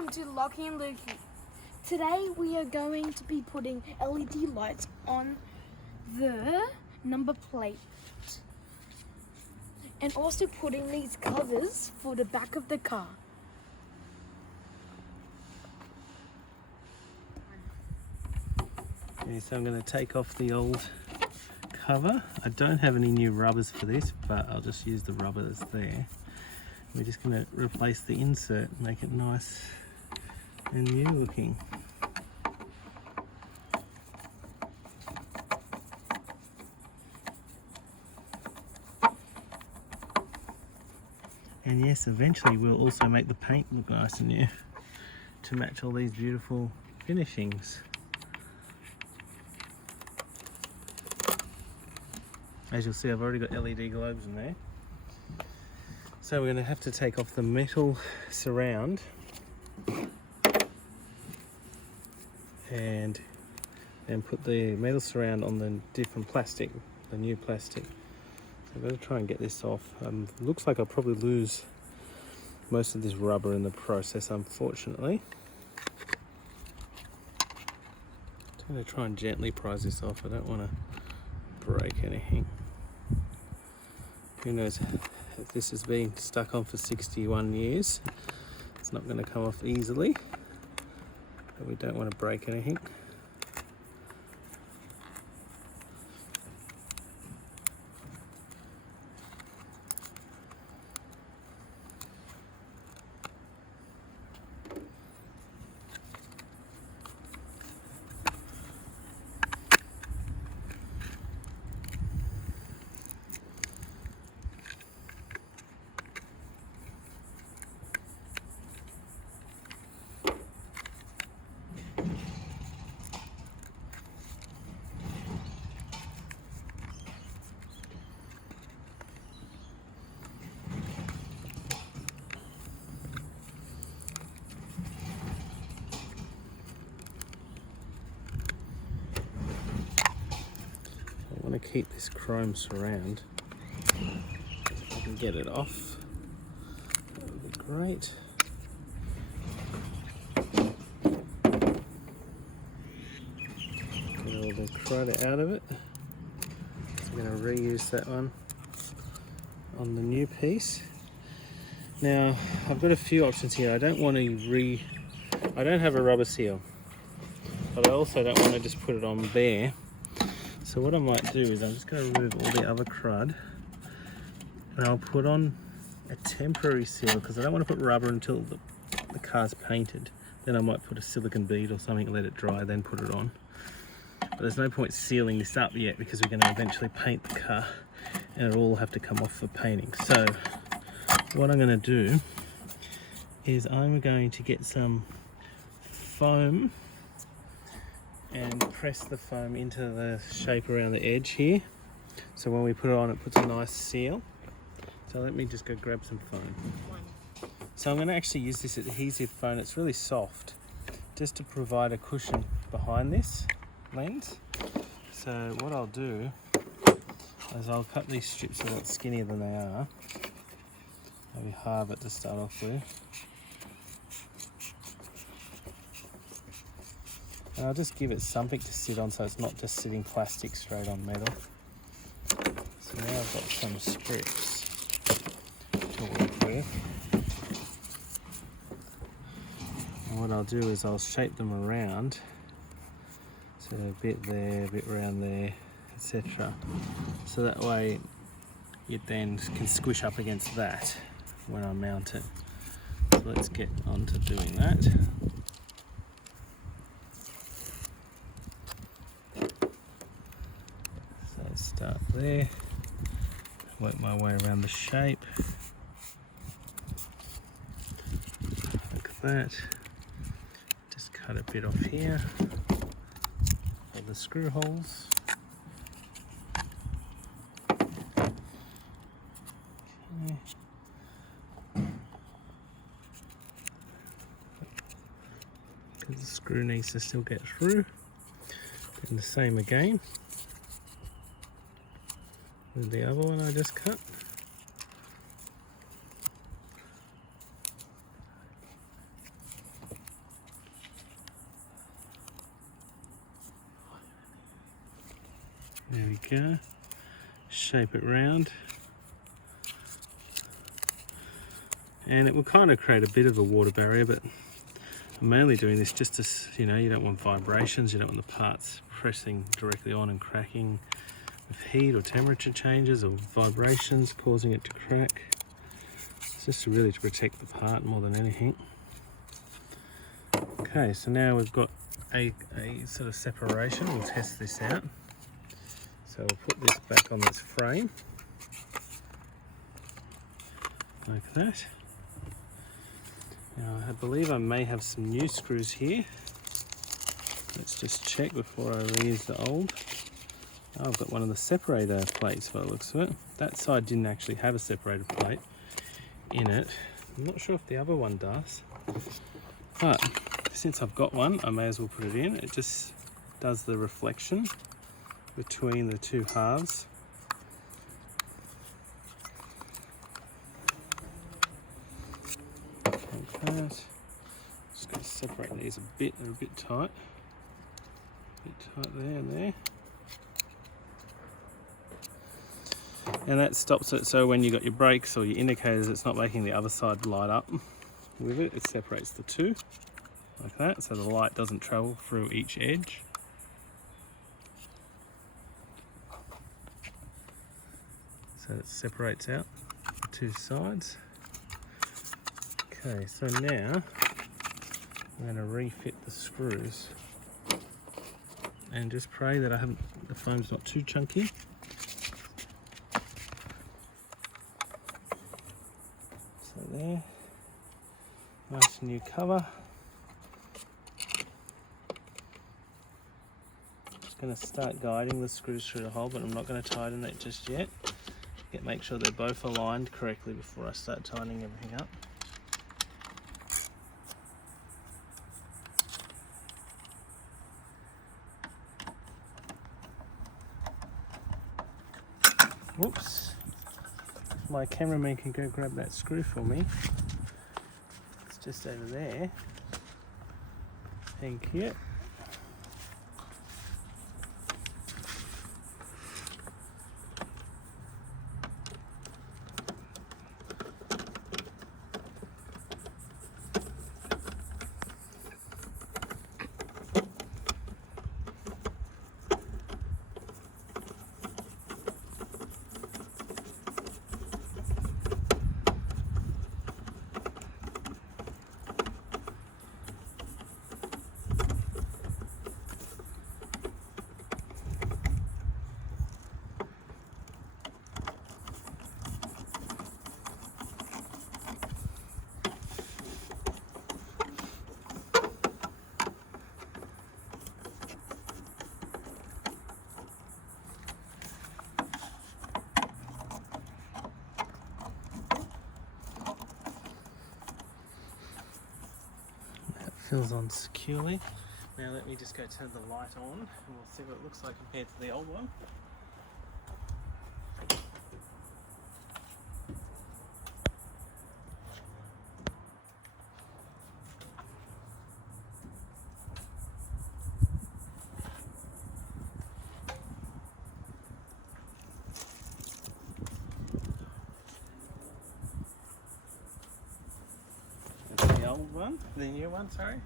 welcome to Lockie and Lukey. Today we are going to be putting LED lights on the number plate and also putting these covers for the back of the car. Okay, so I'm going to take off the old cover. I don't have any new rubbers for this, but I'll just use the rubber that's there. We're just going to replace the insert, make it nice and new looking. And yes, eventually we'll also make the paint look nice and new to match all these beautiful finishings. As you'll see, I've already got LED globes in there. So we're going to have to take off the metal surround and then put the metal surround on the different plastic, the new plastic. So I'm going to try and get this off. Looks like I'll probably lose most of this rubber in the process, unfortunately. I'm going to try and gently prise this off. I don't want to break anything. Who knows if this has been stuck on for 61 years. It's not going to come off easily, but we don't want to break anything. I want to keep this chrome surround. If I can get it off, that would be great. Get all the crud out of it. So I'm going to reuse that one on the new piece. Now I've got a few options here. I don't have a rubber seal, but I also don't want to just put it on bare. So what I might do is I'm just going to remove all the other crud and I'll put on a temporary seal because I don't want to put rubber until the car's painted. Then I might put a silicone bead or something, let it dry, then put it on. But there's no point sealing this up yet because we're going to eventually paint the car and it'll all have to come off for painting. So what I'm going to do is I'm going to get some foam and press the foam into the shape around the edge here. So when we put it on, it puts a nice seal. So let me just go grab some foam. So I'm going to actually use this adhesive foam. It's really soft, just to provide a cushion behind this lens. So what I'll do is I'll cut these strips a lot skinnier than they are. Maybe halve it to start off with. And I'll just give it something to sit on so it's not just sitting plastic straight on metal. So now I've got some strips to work with. And what I'll do is I'll shape them around. So a bit there, a bit around there, etc. So that way it then can squish up against that when I mount it. So let's get on to doing that. Start there, work my way around the shape, like that, just cut a bit off here for the screw holes. Okay. Because the screw needs to still get through, and the same again with the other one I just cut. There we go. Shape it round. And it will kind of create a bit of a water barrier, but I'm mainly doing this just to, you don't want vibrations, you don't want the parts pressing directly on and cracking with heat or temperature changes or vibrations causing it to crack. It's just really to protect the part more than anything. Okay, so now we've got a sort of separation. We'll test this out. So we'll put this back on this frame, like that. Now I believe I may have some new screws here. Let's just check before I reuse the old. Oh, I've got one of the separator plates by the looks of it. That side didn't actually have a separator plate in it. I'm not sure if the other one does, but since I've got one, I may as well put it in. It just does the reflection between the two halves. Like that. Just going to separate these a bit. They're a bit tight. A bit tight there and there. And that stops it, so when you've got your brakes or your indicators, it's not making the other side light up with it. It separates the two like that, so the light doesn't travel through each edge. So it separates out the two sides. Okay, so now I'm going to refit the screws and just pray that the foam's not too chunky. So there, nice new cover. Just going to start guiding the screws through the hole, but I'm not going to tighten it just yet. Make sure they're both aligned correctly before I start tightening everything up. Whoops. My cameraman can go grab that screw for me. It's just over there. Thank you. Fills on securely. Now let me just go turn the light on and we'll see what it looks like compared to the old one. The old one, the new one, sorry.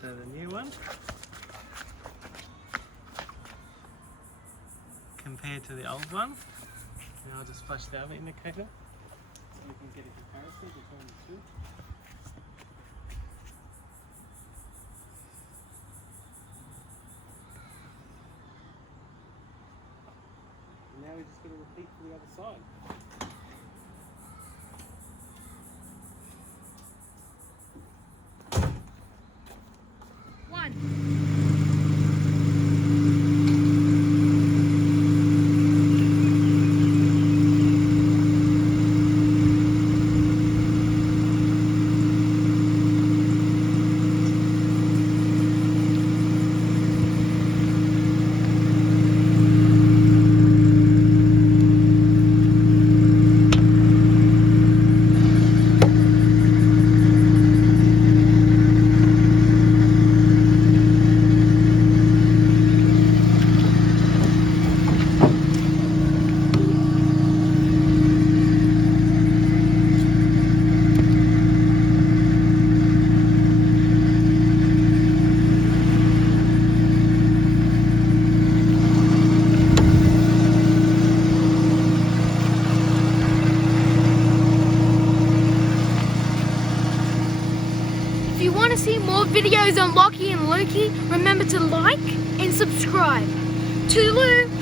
So the new one compared to the old one. Now I'll just flash the other indicator so we can get a comparison between the two. And now we're just going to repeat for the other side. to see more videos on Lockie and Loki, remember to like and subscribe. Toodaloo!